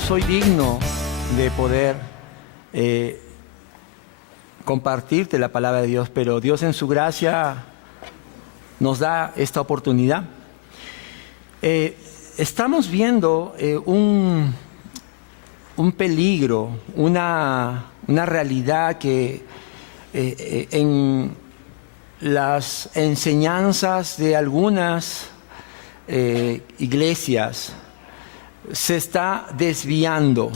no soy digno de poder compartirte la palabra de Dios, pero Dios en su gracia nos da esta oportunidad. Estamos viendo un peligro, una realidad que en las enseñanzas de algunas iglesias se está desviando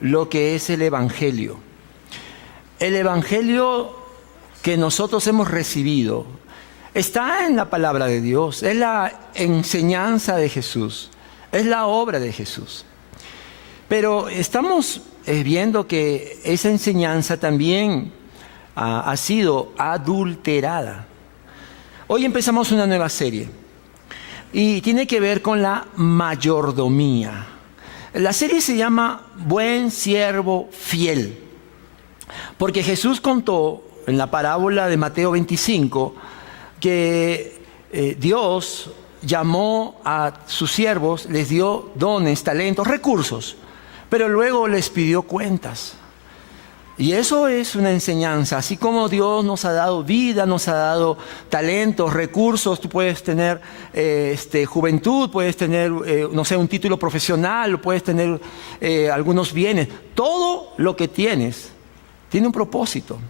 lo que es el Evangelio. El Evangelio que nosotros hemos recibido está en la palabra de Dios, es la enseñanza de Jesús, es la obra de Jesús. Pero estamos viendo que esa enseñanza también ha sido adulterada. Hoy empezamos una nueva serie y tiene que ver con la mayordomía. La serie se llama Buen Siervo Fiel, porque Jesús contó en la parábola de Mateo 25 que Dios llamó a sus siervos, les dio dones, talentos, recursos, pero luego les pidió cuentas. Y eso es una enseñanza. Así como Dios nos ha dado vida, nos ha dado talentos, recursos, tú puedes tener juventud, puedes tener, un título profesional, puedes tener algunos bienes. Todo lo que tienes tiene un propósito.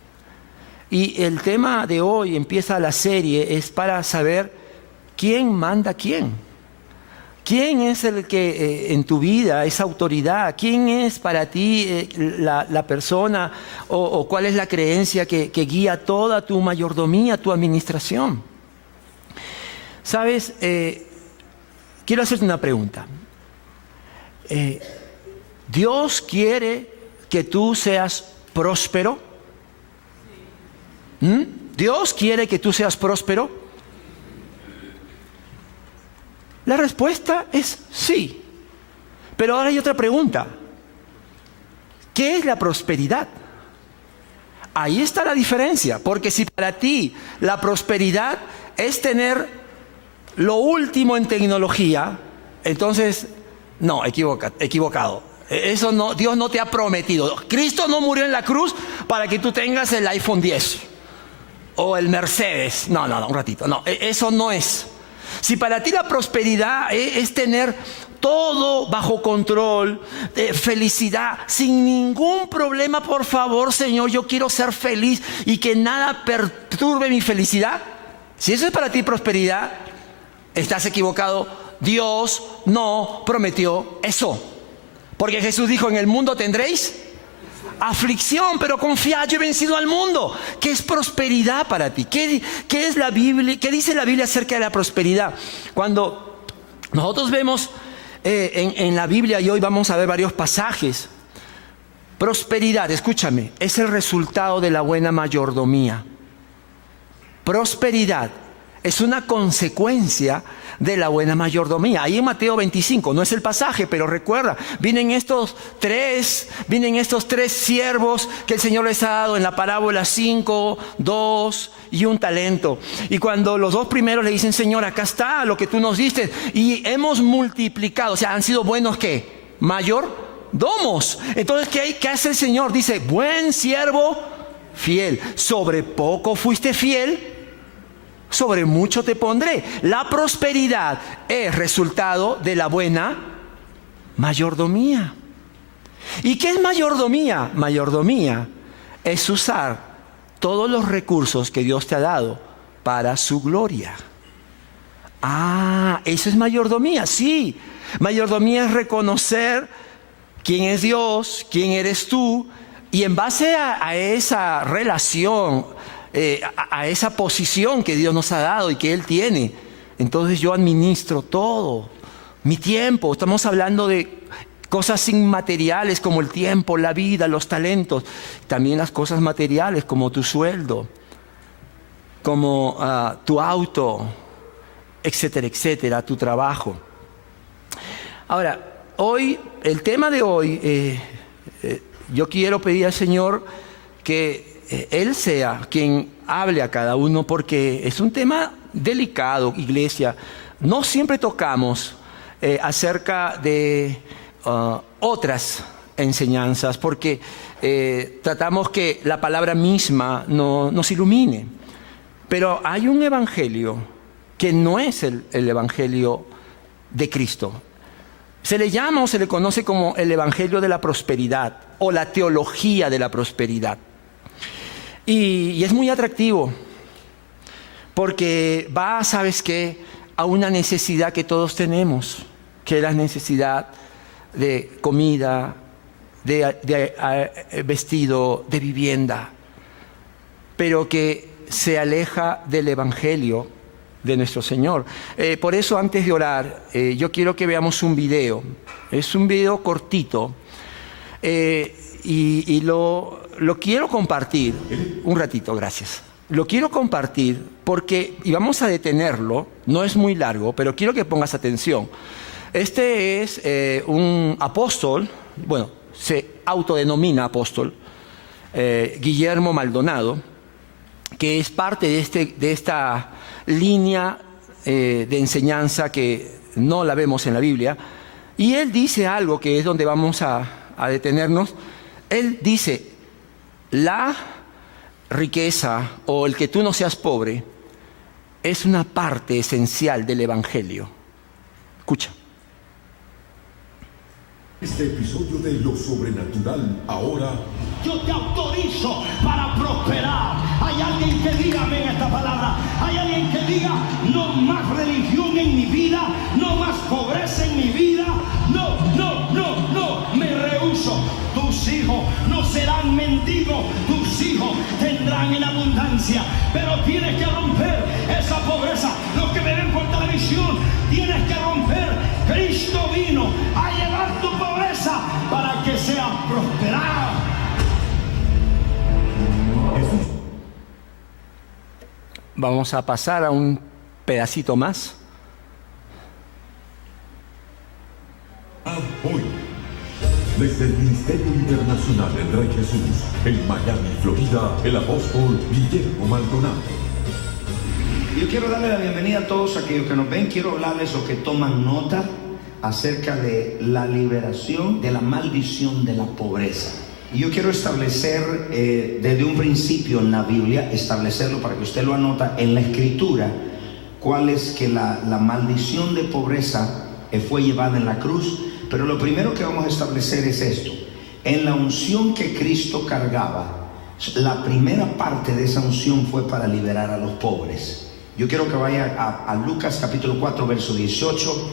Y el tema de hoy, empieza la serie, es para saber quién manda a quién. ¿Quién es el que en tu vida es autoridad? ¿Quién es para ti la persona o cuál es la creencia que guía toda tu mayordomía, tu administración? ¿Sabes? Quiero hacerte una pregunta. ¿Dios quiere que tú seas próspero? ¿Dios quiere que tú seas próspero? La respuesta es sí. Pero ahora hay otra pregunta. ¿Qué es la prosperidad? Ahí está la diferencia. Porque si para ti la prosperidad es tener lo último en tecnología, entonces, no, equivocado. Eso no, Dios no te ha prometido. Cristo no murió en la cruz para que tú tengas el iPhone 10 o el Mercedes. No, un ratito. No, eso no es. Si para ti la prosperidad es tener todo bajo control, felicidad, sin ningún problema, por favor, Señor, yo quiero ser feliz y que nada perturbe mi felicidad. Si eso es para ti prosperidad, estás equivocado. Dios no prometió eso. Porque Jesús dijo, en el mundo tendréis aflicción, pero confiad, yo he vencido al mundo. ¿Qué es prosperidad para ti? ¿Qué es la Biblia? ¿Qué dice la Biblia acerca de la prosperidad? Cuando nosotros vemos en la Biblia, y hoy vamos a ver varios pasajes, prosperidad, escúchame, es el resultado de la buena mayordomía. Prosperidad es una consecuencia de la buena mayordomía. Ahí en Mateo 25, no es el pasaje, pero recuerda, vienen estos tres siervos que el Señor les ha dado en la parábola, 5, 2 y 1 talento. Y cuando los dos primeros le dicen, Señor, acá está lo que tú nos diste, y hemos multiplicado, o sea, han sido buenos, ¿qué? Mayordomos. Entonces, ¿qué hace el Señor? Dice, buen siervo fiel, sobre poco fuiste fiel, sobre mucho te pondré. La prosperidad es resultado de la buena mayordomía. ¿Y qué es mayordomía? Mayordomía es usar todos los recursos que Dios te ha dado para su gloria. Eso es mayordomía, sí. Mayordomía es reconocer quién es Dios, quién eres tú, y en base a esa relación, a esa posición que Dios nos ha dado y que Él tiene, entonces yo administro todo, mi tiempo. Estamos hablando de cosas inmateriales como el tiempo, la vida, los talentos, también las cosas materiales como tu sueldo, como tu auto, etcétera, etcétera, tu trabajo. Ahora, el tema de hoy, yo quiero pedir al Señor que Él sea quien hable a cada uno, porque es un tema delicado, iglesia. No siempre tocamos acerca de otras enseñanzas, porque tratamos que la palabra misma nos ilumine. Pero hay un evangelio que no es el evangelio de Cristo. Se le llama o se le conoce como el evangelio de la prosperidad o la teología de la prosperidad. Y es muy atractivo porque va, ¿sabes qué?, a una necesidad que todos tenemos, que es la necesidad de comida, de vestido, de vivienda, pero que se aleja del evangelio de nuestro Señor. Por eso, antes de orar, yo quiero que veamos un video. Es un video cortito y lo quiero compartir. Un ratito, gracias. Lo quiero compartir porque, y vamos a detenerlo, no es muy largo, pero quiero que pongas atención. Este es un apóstol, bueno, se autodenomina apóstol, Guillermo Maldonado, que es parte de esta línea de enseñanza que no la vemos en la Biblia. Y él dice algo que es donde vamos a detenernos. Él dice, la riqueza o el que tú no seas pobre es una parte esencial del evangelio. Escucha. Este episodio de Lo Sobrenatural ahora. Yo te autorizo para prosperar. Hay alguien que diga amén a esta palabra. Hay alguien que diga no más religión en mi vida, no más pobreza en mi vida. No, me rehúso. Tus hijos no serán mendigos, tus hijos tendrán en abundancia. Pero tienes que romper esa pobreza. Los que me ven por televisión, tienes que romper. Cristo vino a llevar tu pobreza para que seas prosperado. Vamos a pasar a un pedacito más. Hoy, desde el Ministerio Internacional del Rey Jesús, en Miami, Florida, el apóstol Guillermo Maldonado. Yo quiero darle la bienvenida a todos aquellos que nos ven. Quiero hablarles o que toman nota acerca de la liberación de la maldición de la pobreza. Y yo quiero establecer desde un principio en la Biblia, establecerlo para que usted lo anota en la Escritura, cuál es que la maldición de pobreza fue llevada en la cruz. Pero lo primero que vamos a establecer es esto: en la unción que Cristo cargaba, la primera parte de esa unción fue para liberar a los pobres. Yo quiero que vaya a Lucas capítulo 4 verso 18.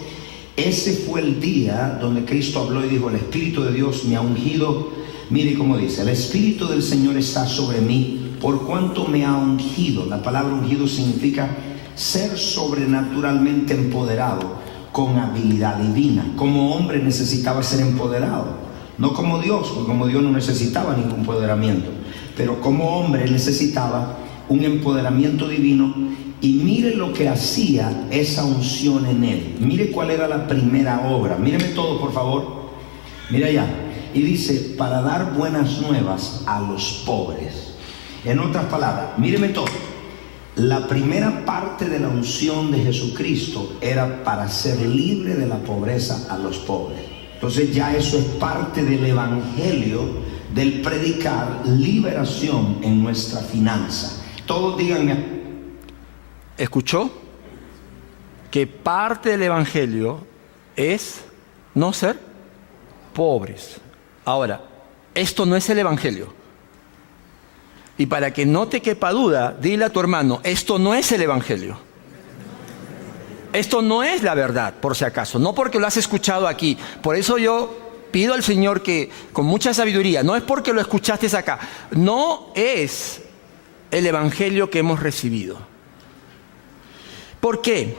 Ese fue el día donde Cristo habló y dijo: el Espíritu de Dios me ha ungido. Mire cómo dice: el Espíritu del Señor está sobre mí, por cuanto me ha ungido. La palabra ungido significa ser sobrenaturalmente empoderado con habilidad divina. Como hombre necesitaba ser empoderado, no como Dios, porque como Dios no necesitaba ningún empoderamiento, pero como hombre necesitaba un empoderamiento divino. Y mire lo que hacía esa unción en él. Mire cuál era la primera obra. Míreme todo, por favor. Mira allá. Y dice: para dar buenas nuevas a los pobres. En otras palabras, míreme todo. La primera parte de la unción de Jesucristo era para hacer libre de la pobreza a los pobres. Entonces ya eso es parte del evangelio, del predicar liberación en nuestra finanza. Todos díganme. ¿Escuchó? Que parte del evangelio es no ser pobres. Ahora, esto no es el evangelio. Y para que no te quepa duda, dile a tu hermano: esto no es el evangelio. Esto no es la verdad, por si acaso. No porque lo has escuchado aquí. Por eso yo pido al Señor que, con mucha sabiduría, no es porque lo escuchaste acá, no es el evangelio que hemos recibido. ¿Por qué?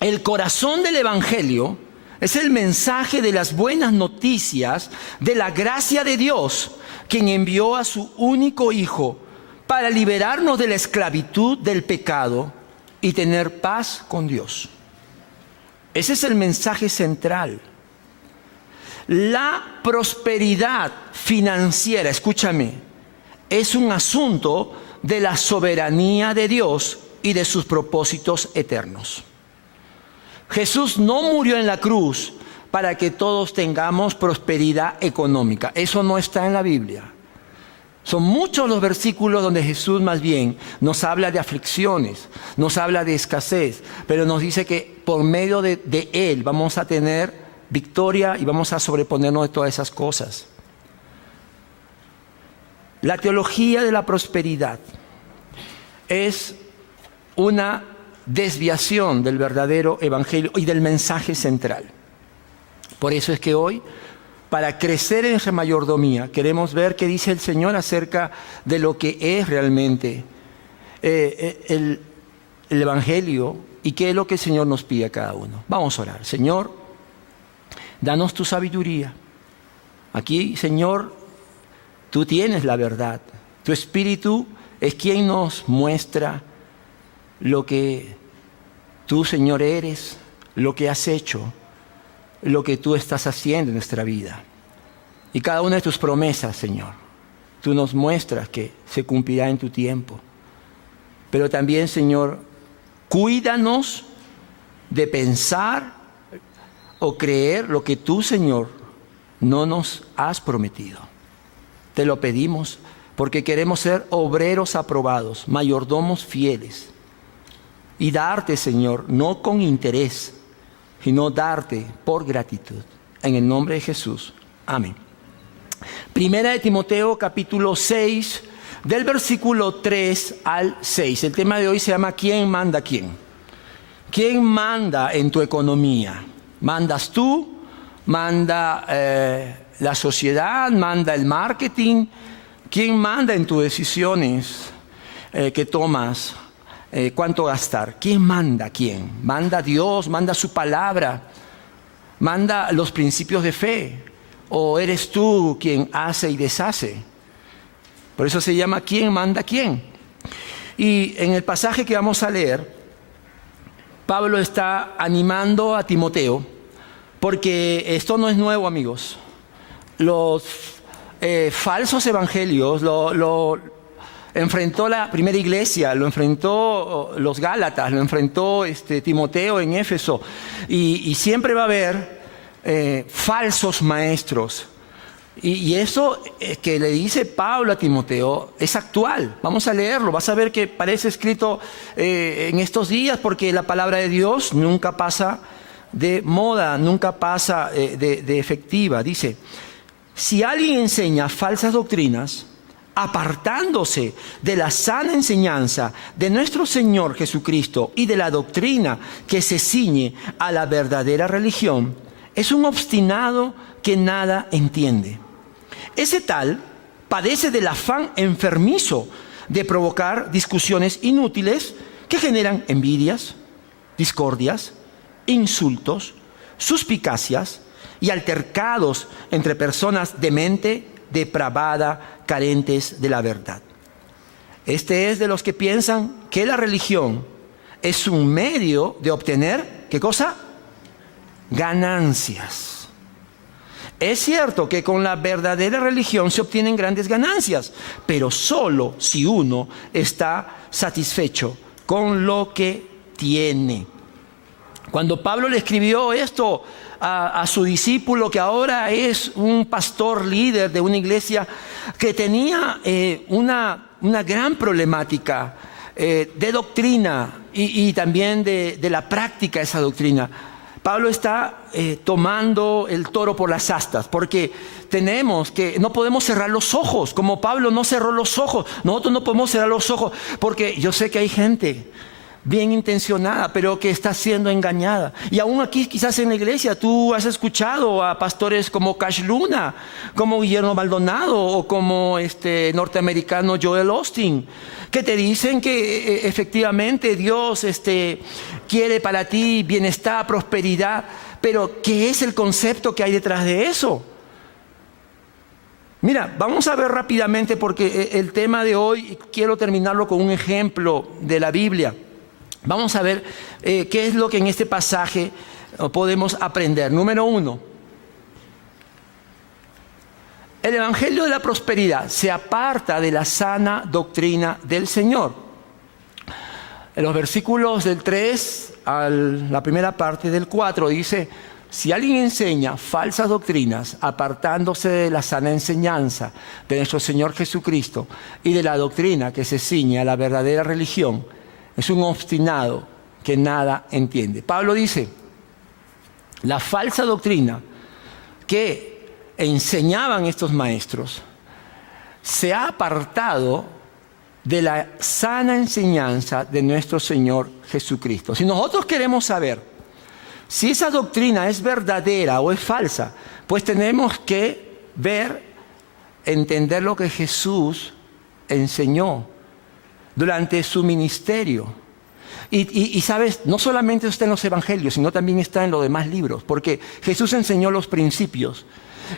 El corazón del evangelio es el mensaje de las buenas noticias de la gracia de Dios, quien envió a su único Hijo para liberarnos de la esclavitud del pecado y tener paz con Dios. Ese es el mensaje central. La prosperidad financiera, escúchame, es un asunto de la soberanía de Dios y de sus propósitos eternos. Jesús no murió en la cruz para que todos tengamos prosperidad económica. Eso no está en la Biblia. Son muchos los versículos donde Jesús más bien nos habla de aflicciones, nos habla de escasez, pero nos dice que por medio de Él vamos a tener victoria y vamos a sobreponernos de todas esas cosas. La teología de la prosperidad es una desviación del verdadero evangelio y del mensaje central. Por eso es que hoy, para crecer en esa mayordomía, queremos ver qué dice el Señor acerca de lo que es realmente el evangelio y qué es lo que el Señor nos pide a cada uno. Vamos a orar. Señor, danos tu sabiduría. Aquí, Señor, tú tienes la verdad. Tu Espíritu es quien nos muestra lo que tú, Señor, eres, lo que has hecho, lo que tú estás haciendo en nuestra vida. Y cada una de tus promesas, Señor, tú nos muestras que se cumplirá en tu tiempo. Pero también, Señor, cuídanos de pensar o creer lo que tú, Señor, no nos has prometido. Te lo pedimos porque queremos ser obreros aprobados, mayordomos fieles. Y darte, Señor, no con interés, sino darte por gratitud. En el nombre de Jesús. Amén. Primera de Timoteo, capítulo 6, del versículo 3 al 6. El tema de hoy se llama ¿quién manda a quién? ¿Quién manda en tu economía? ¿Mandas tú? ¿Manda la sociedad? ¿Manda el marketing? ¿Quién manda en tus decisiones que tomas? ¿Cuánto gastar? ¿Quién manda a quién? ¿Manda Dios? ¿Manda su palabra? ¿Manda los principios de fe? ¿O eres tú quien hace y deshace? Por eso se llama ¿quién manda a quién? Y en el pasaje que vamos a leer, Pablo está animando a Timoteo, porque esto no es nuevo, amigos. Los falsos evangelios lo enfrentó la primera iglesia, lo enfrentó los Gálatas, lo enfrentó Timoteo en Éfeso. Y siempre va a haber falsos maestros. Y eso que le dice Pablo a Timoteo es actual. Vamos a leerlo, vas a ver que parece escrito en estos días, porque la palabra de Dios nunca pasa de moda, nunca pasa de efectiva. Dice, si alguien enseña falsas doctrinas, apartándose de la sana enseñanza de nuestro Señor Jesucristo y de la doctrina que se ciñe a la verdadera religión, es un obstinado que nada entiende. Ese tal padece del afán enfermizo de provocar discusiones inútiles que generan envidias, discordias, insultos, suspicacias y altercados entre personas de mente depravada, carentes de la verdad. Este es de los que piensan que la religión es un medio de obtener, ¿qué cosa? Ganancias. Es cierto que con la verdadera religión se obtienen grandes ganancias, pero solo si uno está satisfecho con lo que tiene. Cuando Pablo le escribió esto a su discípulo, que ahora es un pastor líder de una iglesia que tenía una gran problemática de doctrina y también de la práctica de esa doctrina, Pablo está tomando el toro por las astas, porque no podemos cerrar los ojos, como Pablo no cerró los ojos. Nosotros no podemos cerrar los ojos, porque yo sé que hay gente bien intencionada, pero que está siendo engañada. Y aún aquí, quizás en la iglesia, tú has escuchado a pastores como Cash Luna, como Guillermo Maldonado o como norteamericano Joel Osteen, que te dicen que efectivamente Dios quiere para ti bienestar, prosperidad, pero ¿qué es el concepto que hay detrás de eso? Mira, vamos a ver rápidamente, porque el tema de hoy quiero terminarlo con un ejemplo de la Biblia. Vamos a ver qué es lo que en este pasaje podemos aprender. Número 1. El evangelio de la prosperidad se aparta de la sana doctrina del Señor. En los versículos del 3 a la primera parte del 4 dice: si alguien enseña falsas doctrinas, apartándose de la sana enseñanza de nuestro Señor Jesucristo y de la doctrina que se ciñe a la verdadera religión, es un obstinado que nada entiende. Pablo dice, la falsa doctrina que enseñaban estos maestros se ha apartado de la sana enseñanza de nuestro Señor Jesucristo. Si nosotros queremos saber si esa doctrina es verdadera o es falsa, pues tenemos que entender lo que Jesús enseñó durante su ministerio. Y sabes, no solamente está en los evangelios, sino también está en los demás libros, porque Jesús enseñó los principios.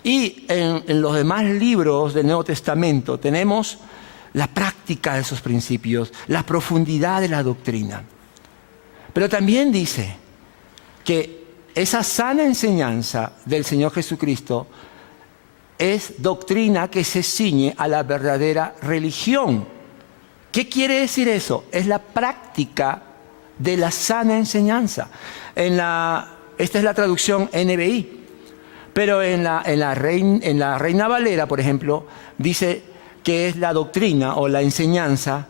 Y en los demás libros del Nuevo Testamento tenemos la práctica de esos principios, la profundidad de la doctrina. Pero también dice que esa sana enseñanza del Señor Jesucristo es doctrina que se ciñe a la verdadera religión. ¿Qué quiere decir eso? Es la práctica de la sana enseñanza. Esta es la traducción NBI, pero en la Reina Valera, por ejemplo, dice que es la doctrina o la enseñanza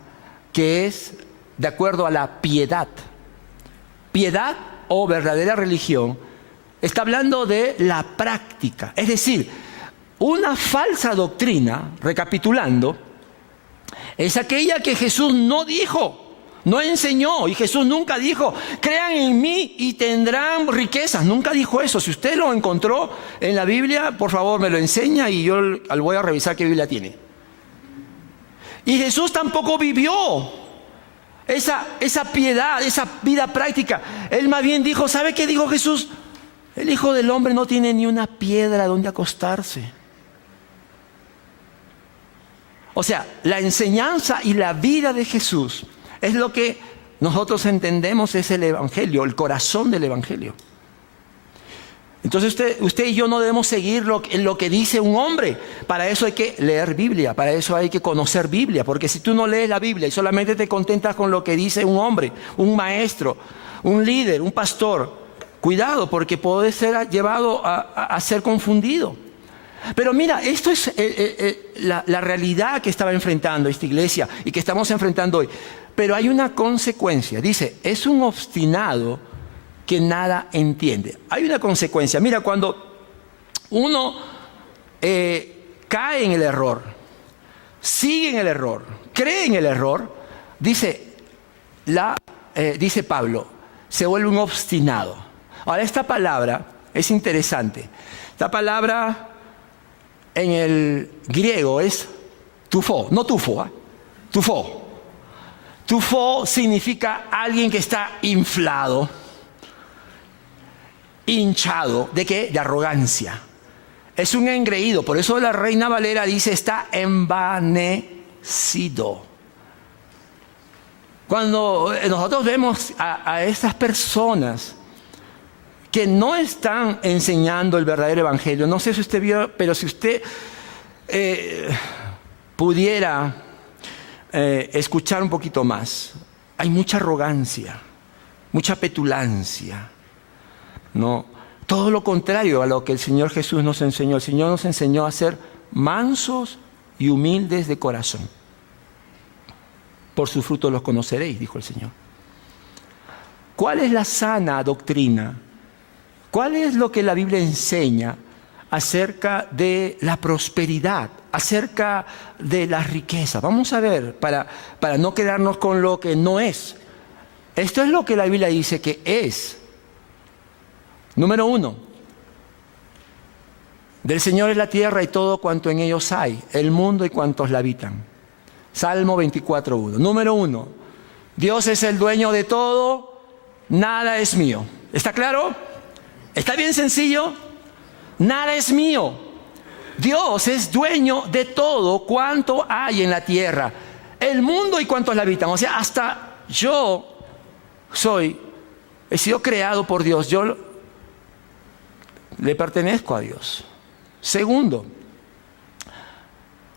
que es de acuerdo a la piedad. Piedad o verdadera religión está hablando de la práctica. Es decir, una falsa doctrina, recapitulando, es aquella que Jesús no dijo, no enseñó. Y Jesús nunca dijo, crean en mí y tendrán riquezas. Nunca dijo eso. Si usted lo encontró en la Biblia, por favor me lo enseña y yo voy a revisar qué Biblia tiene. Y Jesús tampoco vivió esa piedad, esa vida práctica. Él más bien dijo, ¿sabe qué dijo Jesús? El Hijo del Hombre no tiene ni una piedra donde acostarse. O sea, la enseñanza y la vida de Jesús es lo que nosotros entendemos es el Evangelio, el corazón del Evangelio. Entonces usted y yo no debemos seguir lo que dice un hombre. Para eso hay que leer Biblia, para eso hay que conocer Biblia. Porque si tú no lees la Biblia y solamente te contentas con lo que dice un hombre, un maestro, un líder, un pastor, cuidado, porque puede ser llevado a ser confundido. Pero mira, esto es la realidad que estaba enfrentando esta iglesia y que estamos enfrentando hoy. Pero hay una consecuencia. Dice, es un obstinado que nada entiende. Hay una consecuencia. Mira, cuando uno cae en el error, sigue en el error, cree en el error, dice Pablo, se vuelve un obstinado. Ahora, esta palabra es interesante. Esta palabra en el griego es tufo, no tufo, tufo. Tufo significa alguien que está inflado, hinchado. ¿De qué? De arrogancia. Es un engreído. Por eso la Reina Valera dice, está envanecido. Cuando nosotros vemos a estas personas que no están enseñando el verdadero evangelio, no sé si usted vio, pero si usted pudiera escuchar un poquito más, hay mucha arrogancia, mucha petulancia. No, todo lo contrario a lo que el Señor Jesús nos enseñó. El Señor nos enseñó a ser mansos y humildes de corazón. Por sus frutos los conoceréis, dijo el Señor. ¿Cuál es la sana doctrina? ¿Cuál es lo que la Biblia enseña acerca de la prosperidad, acerca de la riqueza? Vamos a ver, para no quedarnos con lo que no es. Esto es lo que la Biblia dice que es. Número 1, del Señor es la tierra y todo cuanto en ellos hay, el mundo y cuantos la habitan. Salmo 24:1. Número 1, Dios es el dueño de todo, nada es mío. ¿Está claro? ¿Está bien sencillo? Nada es mío. Dios es dueño de todo cuanto hay en la tierra, el mundo y cuantos la habitan. O sea, hasta yo he sido creado por Dios, yo le pertenezco a Dios. Segundo,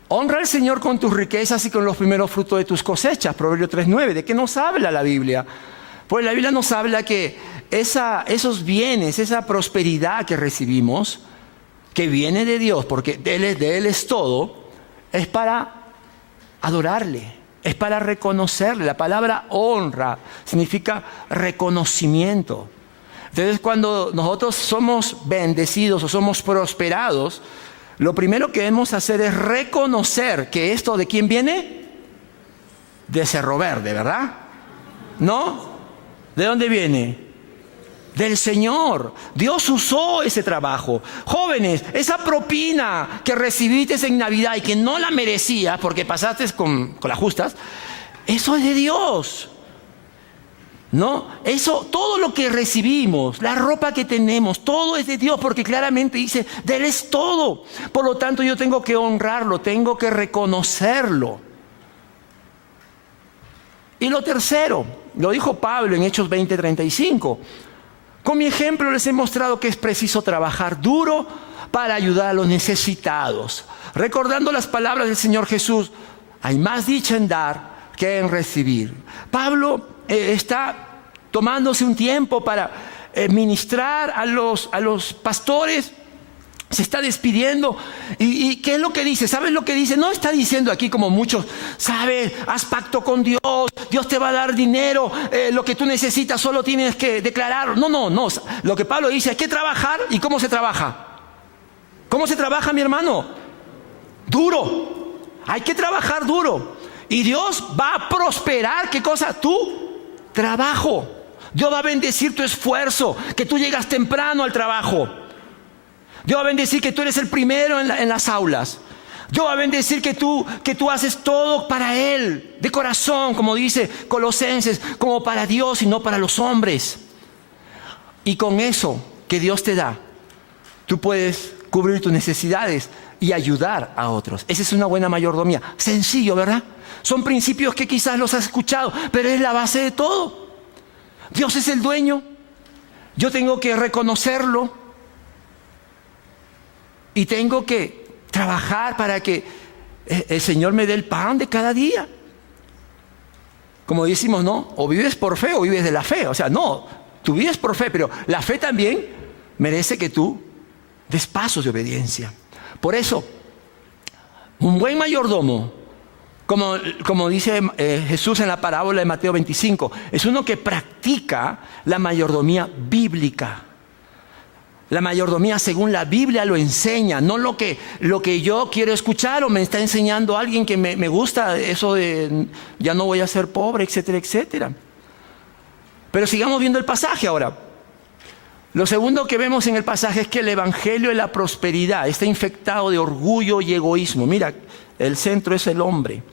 honra al Señor con tus riquezas y con los primeros frutos de tus cosechas. Proverbios 3:9. ¿De qué nos habla la Biblia? Pues la Biblia nos habla que esos bienes, esa prosperidad que recibimos, que viene de Dios, porque de Él es todo, es para adorarle, es para reconocerle. La palabra honra significa reconocimiento. Entonces, cuando nosotros somos bendecidos o somos prosperados, lo primero que debemos hacer es reconocer que esto ¿de quién viene? De Cerro Verde, ¿verdad? ¿No? ¿De dónde viene? Del Señor. Dios usó ese trabajo. Jóvenes, esa propina que recibiste en Navidad y que no la merecías porque pasaste con las justas, eso es de Dios. ¿No? Eso, todo lo que recibimos, la ropa que tenemos, todo es de Dios, porque claramente dice, de Él es todo. Por lo tanto, yo tengo que honrarlo, tengo que reconocerlo. Y lo tercero, lo dijo Pablo en Hechos 20:35. Con mi ejemplo les he mostrado que es preciso trabajar duro para ayudar a los necesitados. Recordando las palabras del Señor Jesús, hay más dicha en dar que en recibir. Pablo está tomándose un tiempo para ministrar a los pastores. Se está despidiendo. ¿Y qué es lo que dice? ¿Sabes lo que dice? No está diciendo aquí como muchos, ¿sabes? Haz pacto con Dios, Dios te va a dar dinero, lo que tú necesitas solo tienes que declararlo. No. Lo que Pablo dice, hay que trabajar. ¿Y cómo se trabaja? ¿Cómo se trabaja, mi hermano? Duro. Hay que trabajar duro. Y Dios va a prosperar, ¿qué cosa? Tu trabajo. Dios va a bendecir tu esfuerzo, que tú llegas temprano al trabajo. Dios va a bendecir que tú eres el primero en las aulas. Dios va a bendecir que tú haces todo para Él, de corazón, como dice Colosenses, como para Dios y no para los hombres. Y con eso que Dios te da, tú puedes cubrir tus necesidades y ayudar a otros. Esa es una buena mayordomía. Sencillo, ¿verdad? Son principios que quizás los has escuchado, pero es la base de todo. Dios es el dueño. Yo tengo que reconocerlo. Y tengo que trabajar para que el Señor me dé el pan de cada día. Como decimos, ¿no? O vives por fe o vives de la fe. O sea, no, tú vives por fe, pero la fe también merece que tú des pasos de obediencia. Por eso, un buen mayordomo, como dice Jesús en la parábola de Mateo 25, es uno que practica la mayordomía bíblica. La mayordomía según la Biblia lo enseña, no lo que yo quiero escuchar o me está enseñando alguien que me gusta, eso de ya no voy a ser pobre, etcétera, etcétera. Pero sigamos viendo el pasaje ahora. Lo segundo que vemos en el pasaje es que el evangelio de la prosperidad está infectado de orgullo y egoísmo. Mira, el centro es el hombre.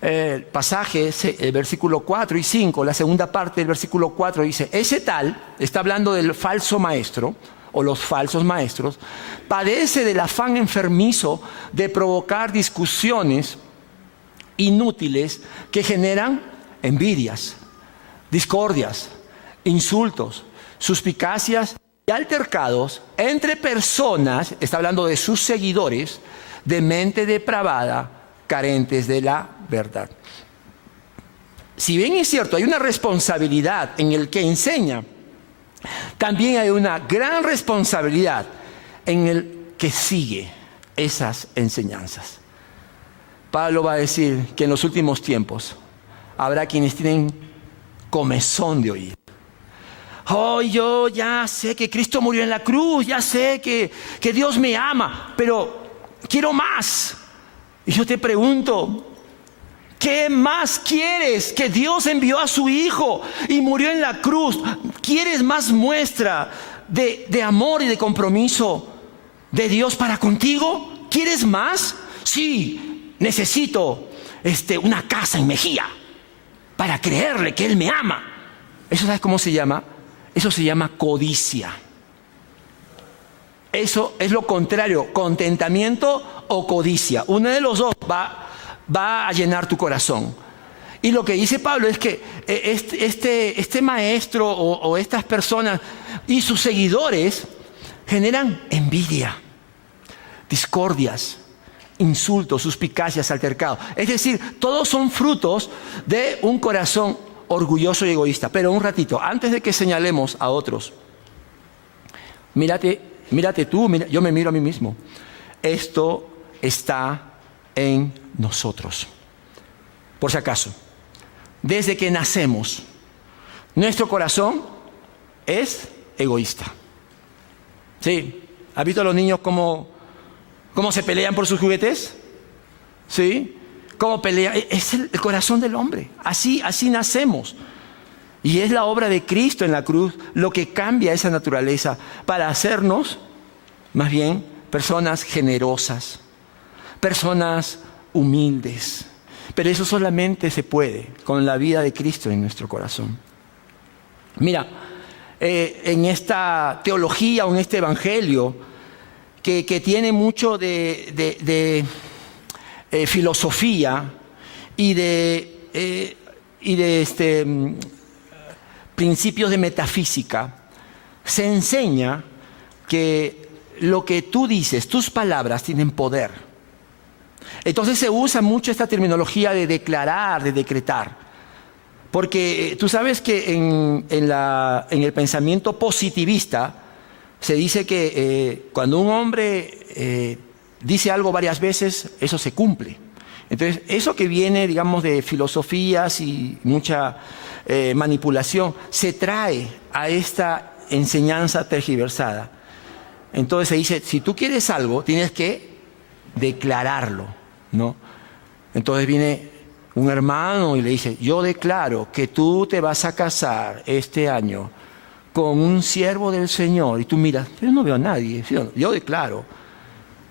El pasaje, el versículo 4 y 5, la segunda parte del versículo 4 dice, ese tal, está hablando del falso maestro o los falsos maestros, padece del afán enfermizo de provocar discusiones inútiles que generan envidias, discordias, insultos, suspicacias y altercados entre personas, está hablando de sus seguidores, de mente depravada, carentes de la verdad. Si bien es cierto, hay una responsabilidad en el que enseña, también hay una gran responsabilidad en el que sigue esas enseñanzas. Pablo va a decir que en los últimos tiempos habrá quienes tienen comezón de oír. Oh, yo ya sé que Cristo murió en la cruz, ya sé que Dios me ama, pero quiero más. Y yo te pregunto, ¿qué más quieres? Que Dios envió a su Hijo y murió en la cruz. ¿Quieres más muestra de amor y de compromiso de Dios para contigo? ¿Quieres más? Sí, necesito una casa en Mejía para creerle que Él me ama. ¿Eso sabes cómo se llama? Eso se llama codicia. Eso es lo contrario, contentamiento o codicia. Uno de los dos va a llenar tu corazón. Y lo que dice Pablo es que este maestro o estas personas y sus seguidores generan envidia, discordias, insultos, suspicacias, altercados. Es decir, todos son frutos de un corazón orgulloso y egoísta. Pero un ratito, antes de que señalemos a otros, mírate tú, yo me miro a mí mismo. Esto está en nosotros. Por si acaso, desde que nacemos, nuestro corazón es egoísta. ¿Sí? ¿Has visto a los niños cómo se pelean por sus juguetes? ¿Sí? ¿Cómo pelean? Es el corazón del hombre. Así nacemos. Y es la obra de Cristo en la cruz lo que cambia esa naturaleza para hacernos, más bien, personas generosas, personas humildes. Pero eso solamente se puede con la vida de Cristo en nuestro corazón. Mira, en esta teología o en este evangelio que tiene mucho de filosofía y de principios de metafísica, se enseña que lo que tú dices, tus palabras tienen poder. Entonces se usa mucho esta terminología de declarar, de decretar. Porque tú sabes que en el pensamiento positivista se dice que cuando un hombre dice algo varias veces, eso se cumple. Entonces, eso que viene, digamos, de filosofías y mucha manipulación, se trae a esta enseñanza tergiversada. Entonces se dice, si tú quieres algo, tienes que declararlo, ¿no? Entonces viene un hermano y le dice, yo declaro que tú te vas a casar este año con un siervo del Señor. Y tú miras, yo no veo a nadie, yo declaro,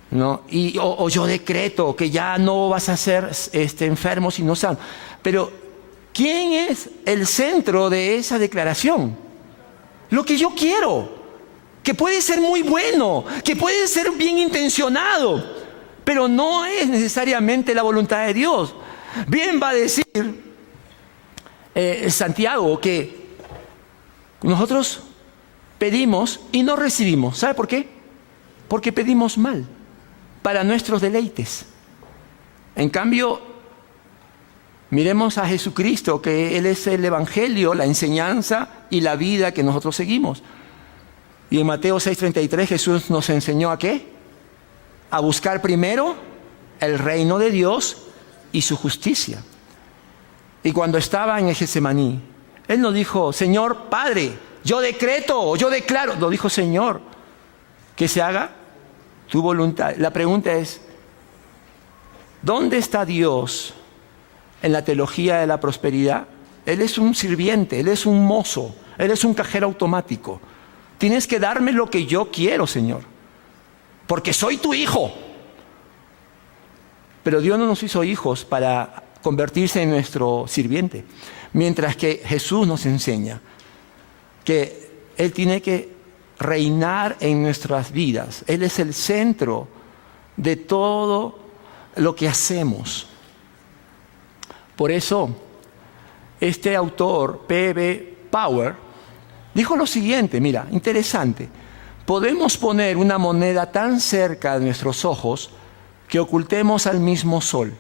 ¿no? O yo decreto que ya no vas a ser enfermo sino sano. Pero ¿quién es el centro de esa declaración? Lo que yo quiero, que puede ser muy bueno, que puede ser bien intencionado, pero no es necesariamente la voluntad de Dios. Bien va a decir Santiago que nosotros pedimos y no recibimos. ¿Sabe por qué? Porque pedimos mal, para nuestros deleites. En cambio, miremos a Jesucristo, que Él es el Evangelio, la enseñanza y la vida que nosotros seguimos. Y en Mateo 6:33 Jesús nos enseñó ¿a qué? A buscar primero el reino de Dios y su justicia. Y cuando estaba en el Getsemaní, Él no dijo, Señor Padre, yo decreto, yo declaro. Lo dijo, Señor, que se haga tu voluntad. La pregunta es, ¿dónde está Dios en la teología de la prosperidad? Él es un sirviente, Él es un mozo, Él es un cajero automático. Tienes que darme lo que yo quiero, Señor, porque soy tu hijo. Pero Dios no nos hizo hijos para convertirse en nuestro sirviente. Mientras que Jesús nos enseña que Él tiene que reinar en nuestras vidas. Él es el centro de todo lo que hacemos. Por eso, este autor, P.B. Power, dijo lo siguiente, mira, interesante. Podemos poner una moneda tan cerca de nuestros ojos que ocultemos al mismo sol.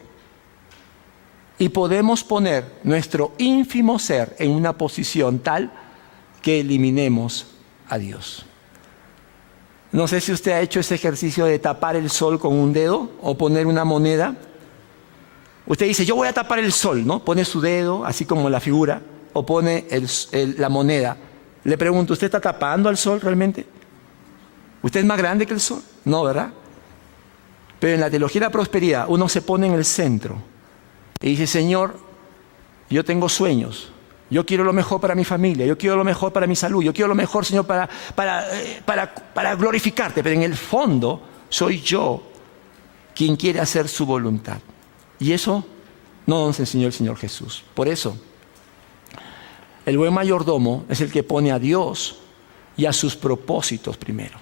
Y podemos poner nuestro ínfimo ser en una posición tal que eliminemos a Dios. No sé si usted ha hecho ese ejercicio de tapar el sol con un dedo o poner una moneda. Usted dice, yo voy a tapar el sol, ¿no? Pone su dedo, así como la figura, o pone la moneda. Le pregunto, ¿usted está tapando al sol realmente? ¿Usted es más grande que el sol? No, ¿verdad? Pero en la teología de la prosperidad, uno se pone en el centro y dice, Señor, yo tengo sueños. Yo quiero lo mejor para mi familia, yo quiero lo mejor para mi salud, yo quiero lo mejor, Señor, para glorificarte. Pero en el fondo, soy yo quien quiere hacer su voluntad. Y eso no nos enseñó el Señor Jesús. Por eso, el buen mayordomo es el que pone a Dios y a sus propósitos primero.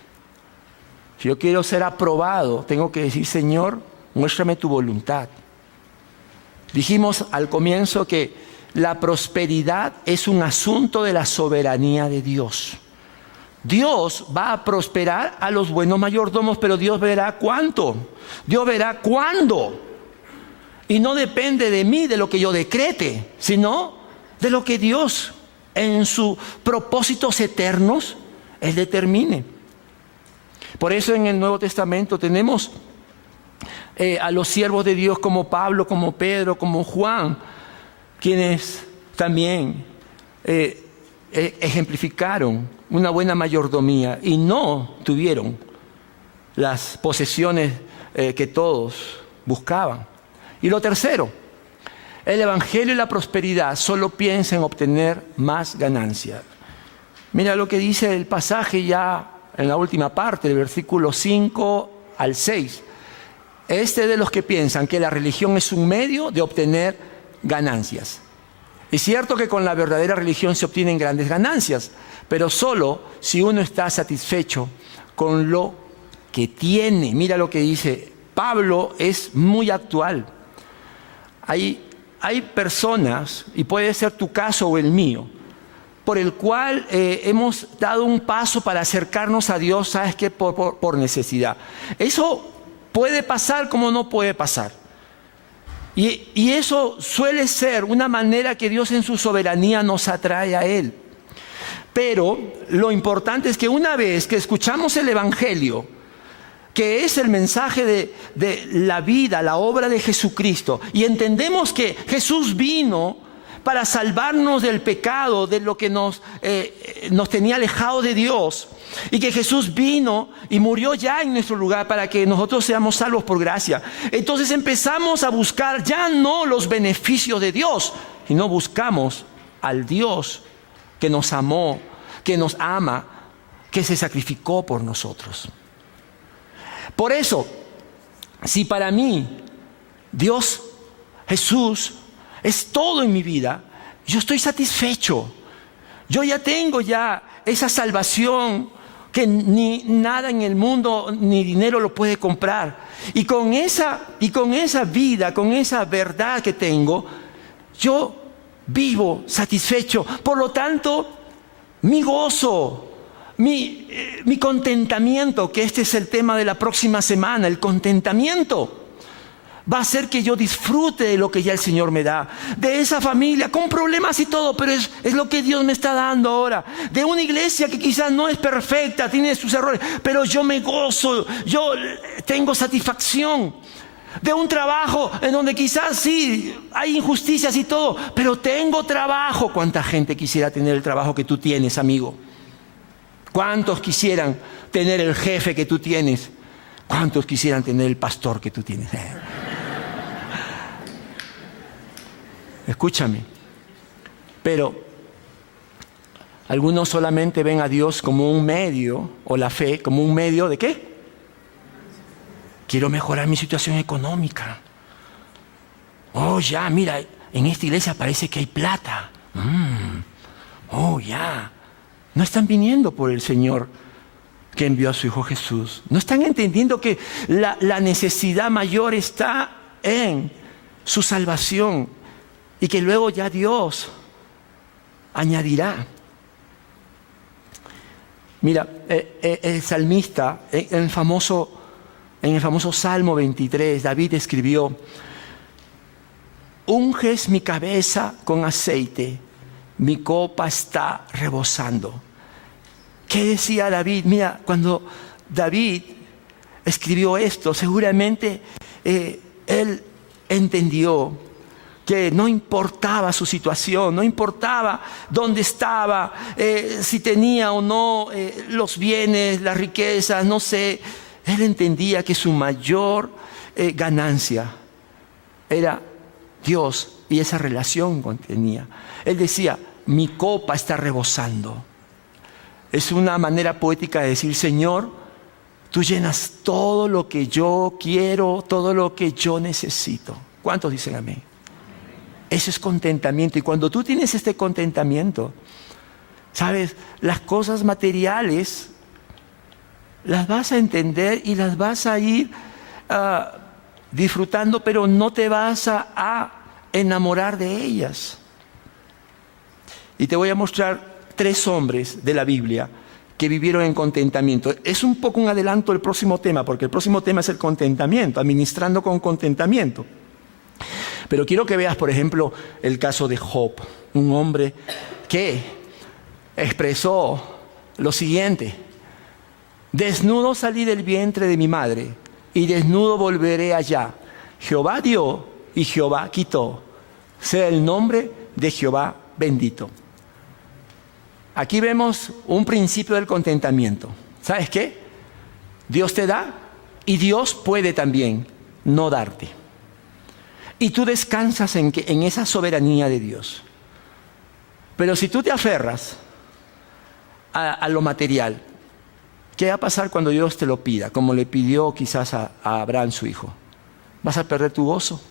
Si yo quiero ser aprobado, tengo que decir, Señor, muéstrame tu voluntad. Dijimos al comienzo que la prosperidad es un asunto de la soberanía de Dios. Dios va a prosperar a los buenos mayordomos, pero Dios verá cuánto. Dios verá cuándo. Y no depende de mí, de lo que yo decrete, sino de lo que Dios en sus propósitos eternos, Él determine. Por eso en el Nuevo Testamento tenemos a los siervos de Dios como Pablo, como Pedro, como Juan, quienes también ejemplificaron una buena mayordomía y no tuvieron las posesiones que todos buscaban. Y lo tercero, el evangelio y la prosperidad solo piensa en obtener más ganancia. Mira lo que dice el pasaje ya en la última parte, del versículo 5 al 6. De los que piensan que la religión es un medio de obtener ganancias. Es cierto que con la verdadera religión se obtienen grandes ganancias, pero solo si uno está satisfecho con lo que tiene. Mira lo que dice Pablo, es muy actual. Hay personas, y puede ser tu caso o el mío, por el cual hemos dado un paso para acercarnos a Dios, ¿sabes qué? Por necesidad. Eso puede pasar como no puede pasar. Y eso suele ser una manera que Dios en su soberanía nos atrae a Él. Pero lo importante es que una vez que escuchamos el Evangelio, que es el mensaje de la vida, la obra de Jesucristo, y entendemos que Jesús vino para salvarnos del pecado, de lo que nos tenía alejado de Dios, y que Jesús vino y murió ya en nuestro lugar para que nosotros seamos salvos por gracia. Entonces empezamos a buscar ya no los beneficios de Dios, sino buscamos al Dios que nos amó, que nos ama, que se sacrificó por nosotros. Por eso, si para mí Dios, Jesús, es todo en mi vida, yo estoy satisfecho. Yo ya tengo esa salvación que ni nada en el mundo ni dinero lo puede comprar. Y con esa vida, con esa verdad que tengo, yo vivo satisfecho. Por lo tanto, mi gozo, mi contentamiento, que este es el tema de la próxima semana, el contentamiento, va a hacer que yo disfrute de lo que ya el Señor me da. De esa familia, con problemas y todo, pero es lo que Dios me está dando ahora. De una iglesia que quizás no es perfecta, tiene sus errores, pero yo me gozo, yo tengo satisfacción. De un trabajo en donde quizás sí hay injusticias y todo, pero tengo trabajo. ¿Cuánta gente quisiera tener el trabajo que tú tienes, amigo? ¿Cuántos quisieran tener el jefe que tú tienes? ¿Cuántos quisieran tener el pastor que tú tienes? Escúchame, pero algunos solamente ven a Dios como un medio, o la fe como un medio ¿de qué? Quiero mejorar mi situación económica. Oh, ya, mira, en esta iglesia parece que hay plata. Oh, ya. No están viniendo por el Señor que envió a su Hijo Jesús. No están entendiendo que la necesidad mayor está en su salvación y que luego ya Dios añadirá. Mira, el salmista, en el famoso Salmo 23, David escribió: unges mi cabeza con aceite, mi copa está rebosando. ¿Qué decía David? Mira, cuando David escribió esto, seguramente él entendió que no importaba su situación, no importaba dónde estaba, si tenía o no los bienes, las riquezas, no sé. Él entendía que su mayor ganancia era Dios y esa relación que tenía. Él decía: mi copa está rebosando. Es una manera poética de decir: Señor, tú llenas todo lo que yo quiero, todo lo que yo necesito. ¿Cuántos dicen amén? Eso es contentamiento. Y cuando tú tienes este contentamiento, ¿sabes? Las cosas materiales las vas a entender y las vas a ir disfrutando, pero no te vas a enamorar de ellas. Y te voy a mostrar 3 hombres de la Biblia que vivieron en contentamiento. Es un poco un adelanto del próximo tema, porque el próximo tema es el contentamiento, administrando con contentamiento. Pero quiero que veas, por ejemplo, el caso de Job. un hombre que expresó lo siguiente: desnudo salí del vientre de mi madre y desnudo volveré allá. Jehová dio y Jehová quitó. Sea el nombre de Jehová bendito. Aquí vemos un principio del contentamiento. ¿Sabes qué? Dios te da y Dios puede también no darte. Y tú descansas en esa soberanía de Dios. Pero si tú te aferras a lo material, ¿qué va a pasar cuando Dios te lo pida? Como le pidió quizás a Abraham su hijo. ¿Vas a perder tu gozo?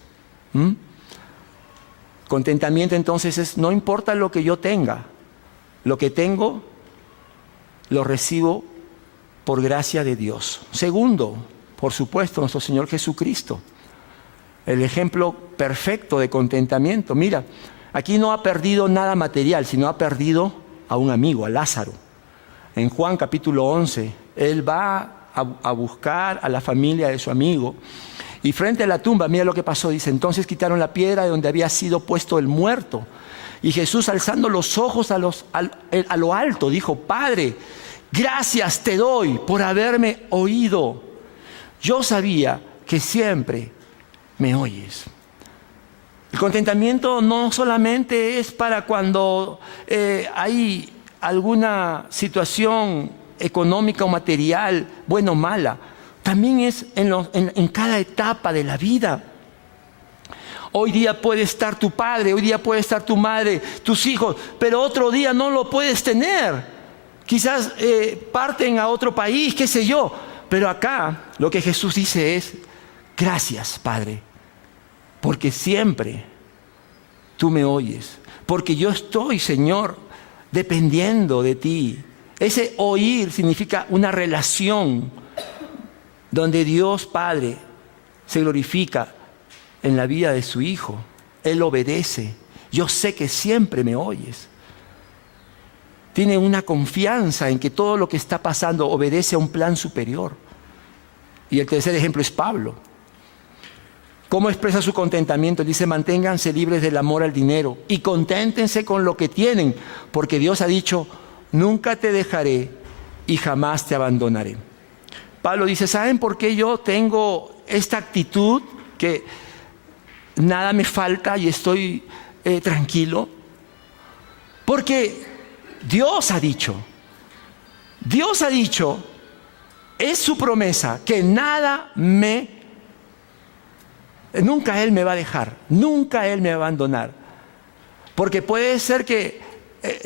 Contentamiento entonces es, no importa lo que yo tenga, lo que tengo lo recibo por gracia de Dios. Segundo, por supuesto, nuestro Señor Jesucristo, el ejemplo perfecto de contentamiento. Mira, aquí no ha perdido nada material, sino ha perdido a un amigo, a Lázaro. En Juan capítulo 11, él va a buscar a la familia de su amigo. Y frente a la tumba, mira lo que pasó, dice, entonces quitaron la piedra de donde había sido puesto el muerto. Y Jesús, alzando los ojos a lo alto, dijo, Padre, gracias te doy por haberme oído. Yo sabía que siempre me oyes. El contentamiento no solamente es para cuando hay alguna situación económica o material, buena o mala. También es en cada etapa de la vida. Hoy día puede estar tu padre, hoy día puede estar tu madre, tus hijos, pero otro día no lo puedes tener. Quizás parten a otro país, qué sé yo. Pero acá lo que Jesús dice es, gracias, Padre, porque siempre tú me oyes. Porque yo estoy, Señor, dependiendo de ti. Ese oír significa una relación donde Dios Padre se glorifica en la vida de su Hijo. Él obedece. Yo sé que siempre me oyes. Tiene una confianza en que todo lo que está pasando obedece a un plan superior. Y el tercer ejemplo es Pablo. ¿Cómo expresa su contentamiento? Dice, manténganse libres del amor al dinero y conténtense con lo que tienen, porque Dios ha dicho, nunca te dejaré y jamás te abandonaré. Pablo dice, ¿saben por qué yo tengo esta actitud que nada me falta y estoy tranquilo? Porque Dios ha dicho, es su promesa, que nunca Él me va a dejar, nunca Él me va a abandonar. Porque puede ser que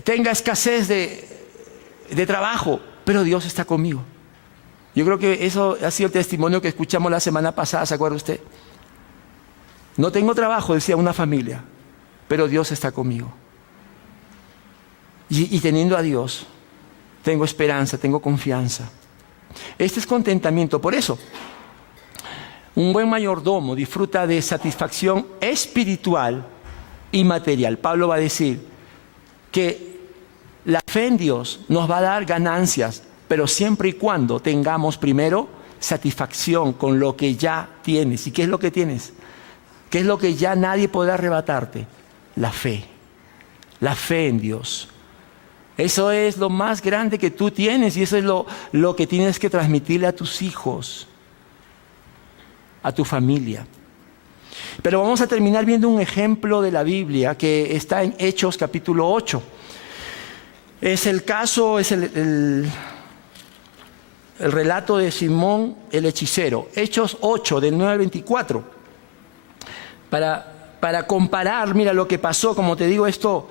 tenga escasez de trabajo, pero Dios está conmigo. Yo creo que eso ha sido el testimonio que escuchamos la semana pasada, ¿se acuerda usted? No tengo trabajo, decía una familia, pero Dios está conmigo. Y teniendo a Dios, tengo esperanza, tengo confianza. Este es contentamiento. Por eso, un buen mayordomo disfruta de satisfacción espiritual y material. Pablo va a decir que la fe en Dios nos va a dar ganancias, pero siempre y cuando tengamos primero satisfacción con lo que ya tienes. ¿Y qué es lo que tienes? ¿Qué es lo que ya nadie podrá arrebatarte? La fe en Dios. Eso es lo más grande que tú tienes y eso es lo que tienes que transmitirle a tus hijos, a tu familia. Pero vamos a terminar viendo un ejemplo de la Biblia que está en Hechos capítulo 8. Es el relato de Simón el hechicero. Hechos 8, del 9 al 24. Para comparar, mira lo que pasó, como te digo, esto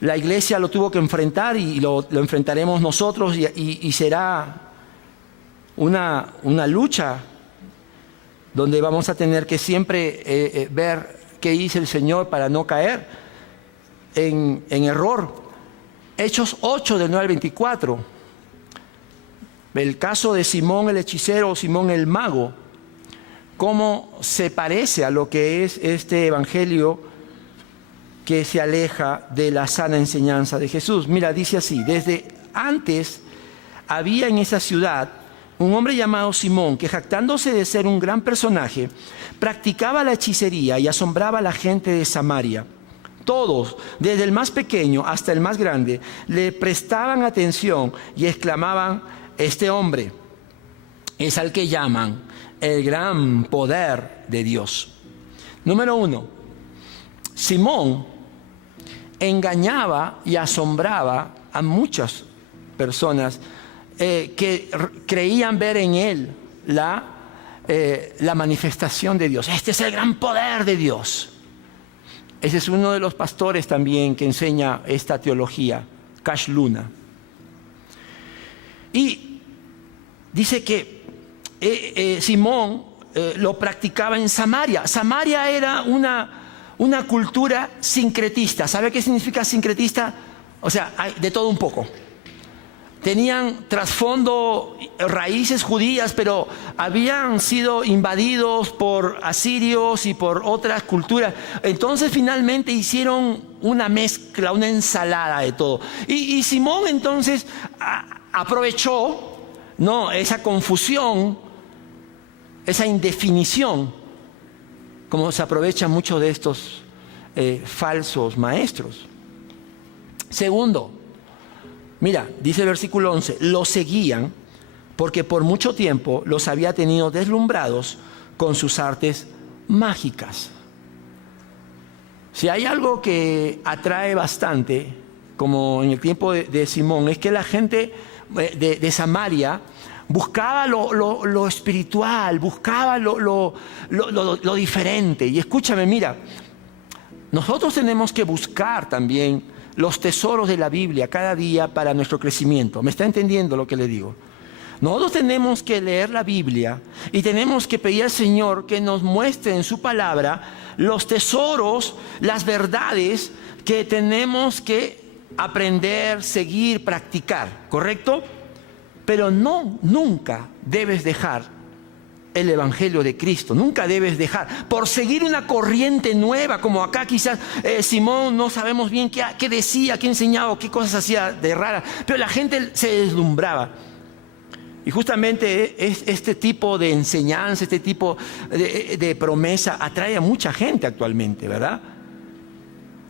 la iglesia lo tuvo que enfrentar y lo enfrentaremos nosotros y será una lucha donde vamos a tener que siempre ver qué hizo el Señor para no caer en error. Hechos 8 del 9 al 24. El caso de Simón el hechicero o Simón el mago. Cómo se parece a lo que es este evangelio que se aleja de la sana enseñanza de Jesús. Mira, dice así, desde antes había en esa ciudad un hombre llamado Simón que, jactándose de ser un gran personaje, practicaba la hechicería y asombraba a la gente de Samaria. Todos, desde el más pequeño hasta el más grande, le prestaban atención y exclamaban: este hombre es al que llaman el gran poder de Dios. Número 1, Simón engañaba y asombraba a muchas personas que creían ver en él la manifestación de Dios. Este es el gran poder de Dios. Ese es uno de los pastores también que enseña esta teología, Cash Luna. Y dice que Simón lo practicaba en Samaria. Samaria era una cultura sincretista. ¿Sabe qué significa sincretista? O sea, hay de todo un poco. Tenían trasfondo, raíces judías, pero habían sido invadidos por asirios y por otras culturas. Entonces finalmente hicieron una mezcla, una ensalada de todo. Y Simón entonces aprovechó, ¿no?, esa confusión, esa indefinición, como se aprovechan muchos de estos falsos maestros. Segundo, mira, dice el versículo 11, los seguían porque por mucho tiempo los había tenido deslumbrados con sus artes mágicas. Si hay algo que atrae bastante, como en el tiempo de Simón, es que la gente de Samaria buscaba lo espiritual, buscaba lo diferente. Y escúchame, mira, nosotros tenemos que buscar también los tesoros de la Biblia cada día para nuestro crecimiento. ¿Me está entendiendo lo que le digo? Nosotros tenemos que leer la Biblia y tenemos que pedir al Señor que nos muestre en su palabra los tesoros, las verdades que tenemos que aprender, seguir, practicar, ¿correcto? Pero nunca debes dejar el Evangelio de Cristo. Nunca debes dejar, por seguir una corriente nueva, como acá quizás Simón, no sabemos bien qué decía, qué enseñaba, qué cosas hacía de rara, pero la gente se deslumbraba. Y justamente este tipo de enseñanza, este tipo de promesa atrae a mucha gente actualmente, ¿verdad?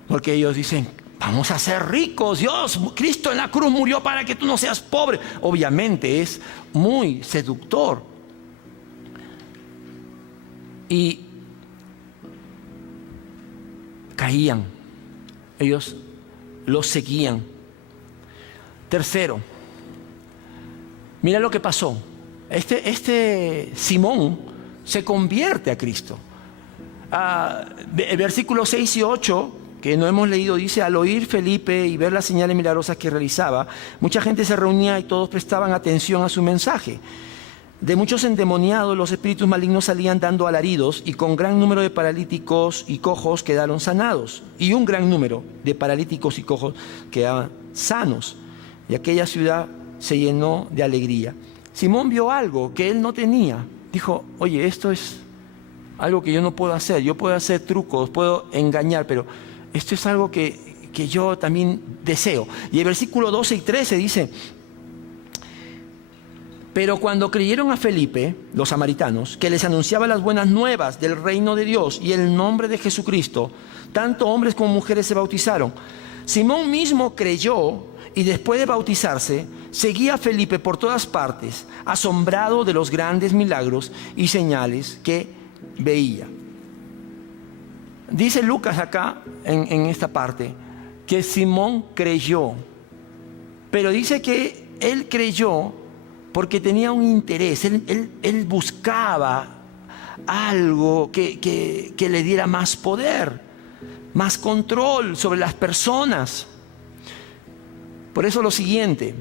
Porque ellos dicen: vamos a ser ricos, Dios, Cristo en la cruz murió para que tú no seas pobre. Obviamente es muy seductor. Y caían, ellos los seguían. Tercero, mira lo que pasó. Este Simón se convierte a Cristo. El versículo 6 y 8, que no hemos leído, dice: al oír Felipe y ver las señales milagrosas que realizaba, mucha gente se reunía y todos prestaban atención a su mensaje. De muchos endemoniados los espíritus malignos salían dando alaridos, y con gran número de paralíticos y cojos quedaron sanados. Y un gran número de paralíticos y cojos quedaban sanos. Y aquella ciudad se llenó de alegría. Simón vio algo que él no tenía. Dijo: oye, esto es algo que yo no puedo hacer. Yo puedo hacer trucos, puedo engañar, pero esto es algo que yo también deseo. Y el versículo 12 y 13 dice: pero cuando creyeron a Felipe, los samaritanos, que les anunciaba las buenas nuevas del reino de Dios y el nombre de Jesucristo, tanto hombres como mujeres se bautizaron. Simón mismo creyó y después de bautizarse, seguía a Felipe por todas partes, asombrado de los grandes milagros y señales que veía. Dice Lucas acá, en esta parte, que Simón creyó, pero dice que él creyó porque tenía un interés. Él buscaba algo que le diera más poder, más control sobre las personas. Por eso lo siguiente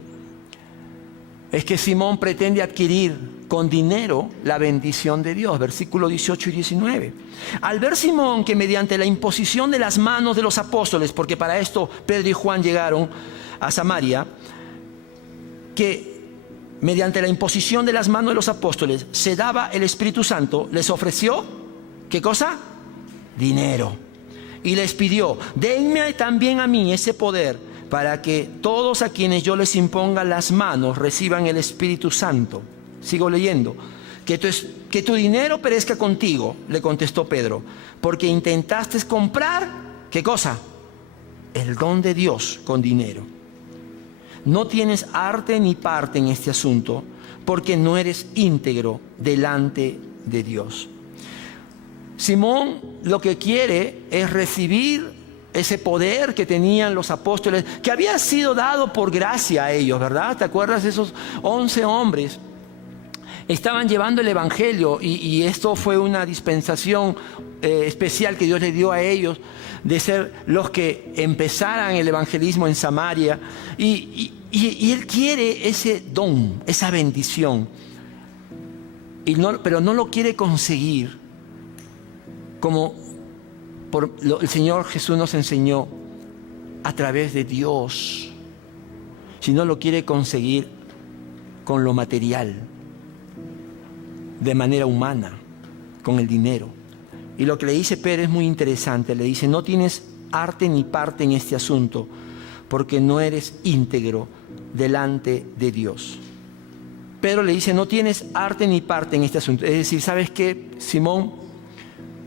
es que Simón pretende adquirir con dinero la bendición de Dios. Versículos 18 y 19. Al ver Simón que mediante la imposición de las manos de los apóstoles, porque para esto Pedro y Juan llegaron a Samaria, que mediante la imposición de las manos de los apóstoles se daba el Espíritu Santo, les ofreció, ¿qué cosa? Dinero. Y les pidió: denme también a mí ese poder, para que todos a quienes yo les imponga las manos reciban el Espíritu Santo. Sigo leyendo. Que tu dinero perezca contigo, le contestó Pedro, porque intentaste comprar, ¿qué cosa? el don de Dios con dinero. No tienes arte ni parte en este asunto, porque no eres íntegro delante de Dios. Simón lo que quiere es recibir ese poder que tenían los apóstoles, que había sido dado por gracia a ellos, ¿verdad? ¿Te acuerdas? Esos 11 hombres estaban llevando el evangelio y esto fue una dispensación especial que Dios les dio a ellos de ser los que empezaran el evangelismo en Samaria y Él quiere ese don, esa bendición, pero no lo quiere conseguir como el Señor Jesús nos enseñó a través de Dios, sino lo quiere conseguir con lo material, de manera humana, con el dinero. Y lo que le dice Pedro es muy interesante. Le dice: no tienes arte ni parte en este asunto, porque no eres íntegro delante de Dios. Pedro le dice: no tienes arte ni parte en este asunto. Es decir, ¿sabes qué, Simón?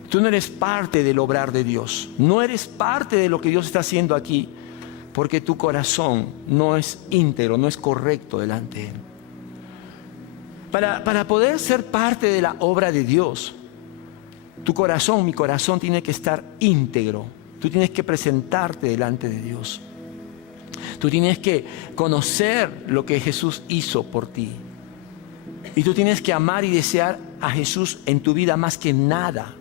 Tú no eres parte del obrar de Dios. No eres parte de lo que Dios está haciendo aquí, porque tu corazón no es íntegro, no es correcto delante de Él. Para poder ser parte de la obra de Dios, tu corazón, mi corazón, tiene que estar íntegro. Tú tienes que presentarte delante de Dios. Tú tienes que conocer lo que Jesús hizo por ti. Y tú tienes que amar y desear a Jesús en tu vida más que nada.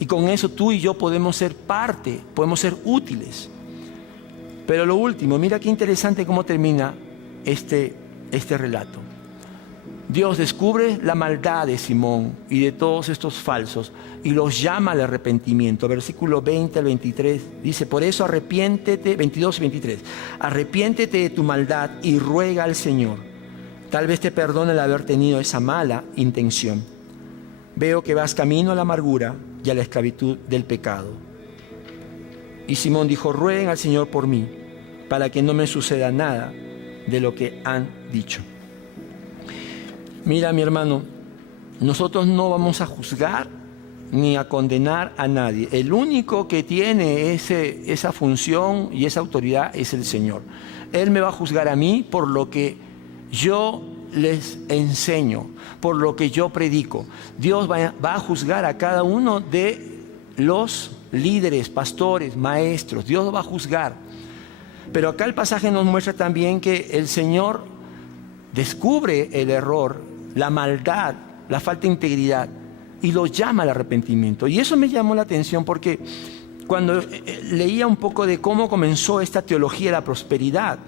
Y con eso tú y yo podemos ser parte, podemos ser útiles. Pero lo último, mira qué interesante cómo termina este relato. Dios descubre la maldad de Simón y de todos estos falsos y los llama al arrepentimiento. Versículo 20 al 23 dice: por eso arrepiéntete, 22 y 23, arrepiéntete de tu maldad y ruega al Señor. Tal vez te perdone el haber tenido esa mala intención. Veo que vas camino a la amargura y a la esclavitud del pecado. Y Simón dijo: rueguen al Señor por mí, para que no me suceda nada de lo que han dicho. Mira, mi hermano, nosotros no vamos a juzgar ni a condenar a nadie. El único que tiene esa función y esa autoridad es el Señor. Él me va a juzgar a mí por lo que yo les enseño, por lo que yo predico. Dios va a juzgar a cada uno de los líderes, pastores, maestros. Dios los va a juzgar. Pero acá el pasaje nos muestra también que el Señor descubre el error, la maldad, la falta de integridad y los llama al arrepentimiento. Y eso me llamó la atención porque cuando leía un poco de cómo comenzó esta teología de la prosperidad,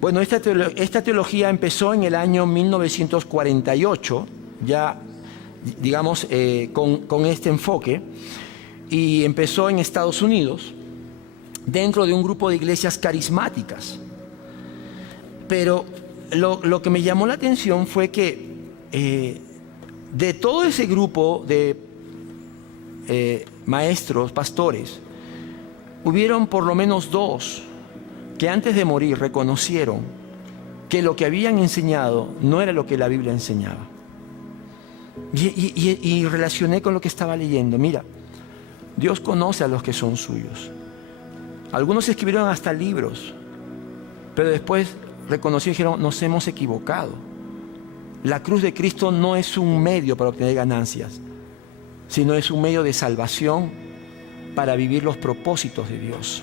bueno, esta teología empezó en el año 1948, ya digamos con este enfoque, y empezó en Estados Unidos dentro de un grupo de iglesias carismáticas. Pero lo que me llamó la atención fue que de todo ese grupo de maestros, pastores, hubieron por lo menos 2 que antes de morir reconocieron que lo que habían enseñado no era lo que la Biblia enseñaba. Y relacioné con lo que estaba leyendo. Mira, Dios conoce a los que son suyos. Algunos escribieron hasta libros, pero después reconocieron y dijeron: nos hemos equivocado. La cruz de Cristo no es un medio para obtener ganancias, sino es un medio de salvación para vivir los propósitos de Dios.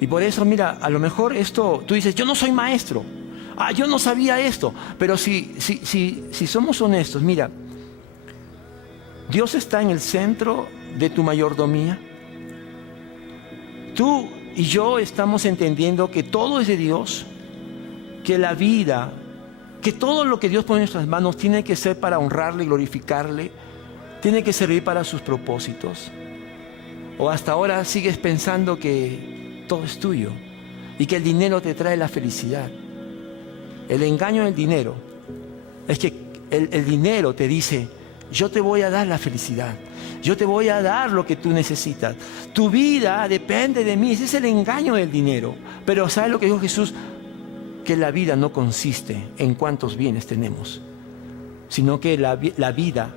Y por eso, mira, a lo mejor esto, tú dices: yo no soy maestro, yo no sabía esto. Pero si somos honestos, mira, Dios está en el centro de tu mayordomía. Tú y yo estamos entendiendo que todo es de Dios, que la vida, que todo lo que Dios pone en nuestras manos tiene que ser para honrarle y glorificarle, tiene que servir para sus propósitos. O hasta ahora sigues pensando que todo es tuyo y que el dinero te trae la felicidad. El engaño del dinero es que el dinero te dice: yo te voy a dar la felicidad, yo te voy a dar lo que tú necesitas, tu vida depende de mí. Ese es el engaño del dinero. Pero ¿sabes lo que dijo Jesús? Que la vida no consiste en cuántos bienes tenemos, sino que la vida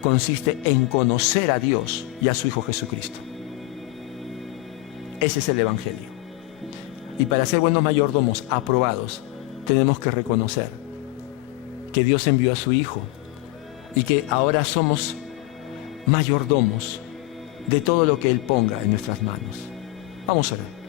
consiste en conocer a Dios y a su Hijo Jesucristo. Ese es el Evangelio. Y para ser buenos mayordomos aprobados, tenemos que reconocer que Dios envió a su Hijo y que ahora somos mayordomos de todo lo que Él ponga en nuestras manos. Vamos a orar.